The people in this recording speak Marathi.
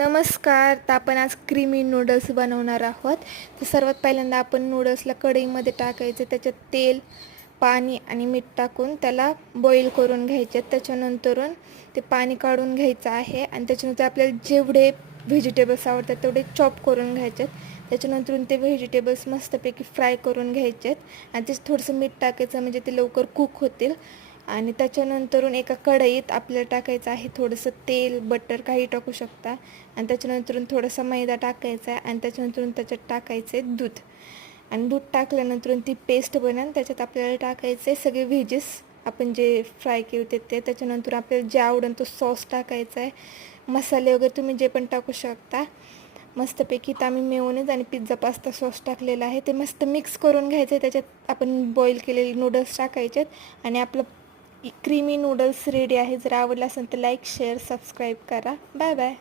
नमस्कार. तर आपण आज क्रीमी नूडल्स बनवणार आहोत. तर सर्वात पहिल्यांदा आपण नूडल्सला कढईमध्ये टाकायचे, त्याच्यात तेल, पाणी आणि मीठ टाकून त्याला बॉईल करून घ्यायचे. त्याच्यानंतरून ते पाणी काढून घ्यायचं आहे आणि त्याच्यानंतर आपल्याला जेवढे व्हेजिटेबल्स आवडतात तेवढे चॉप करून घ्यायचे. त्याच्यानंतरून ते व्हेजिटेबल्स मस्तपैकी फ्राय करून घ्यायचे आणि त्याच्यात थोडंसं मीठ टाकायचं म्हणजे ते लवकर कुक होतील. आणि त्याच्यानंतरून एका कढईत आपल्याला टाकायचं आहे थोडंसं तेल, बटर काही टाकू शकता आणि त्याच्यानंतरून थोडासा मैदा टाकायचा आहे आणि त्याच्यानंतरून त्याच्यात टाकायचे दूध आणि दूध टाकल्यानंतरून ती पेस्ट बनेल. त्याच्यात आपल्याला टाकायचे सगळे व्हेजेस आपण जे फ्राय केले होते ते. त्याच्यानंतर आपल्याला जे आवडेल तो सॉस टाकायचा आहे, मसाले वगैरे तुम्ही जे पण टाकू शकता. मस्तपैकी तर आम्ही मेयोनेज आणि पिझ्झा पास्ता सॉस टाकलेला आहे, ते मस्त मिक्स करून घ्यायचं आहे. त्याच्यात आपण बॉईल केलेले नूडल्स टाकायचे आणि आपलं क्रीमी नूडल्स रेडी आहे. जर आवडलं असेल तर लाईक, शेअर, सबस्क्राईब करा. Bye bye.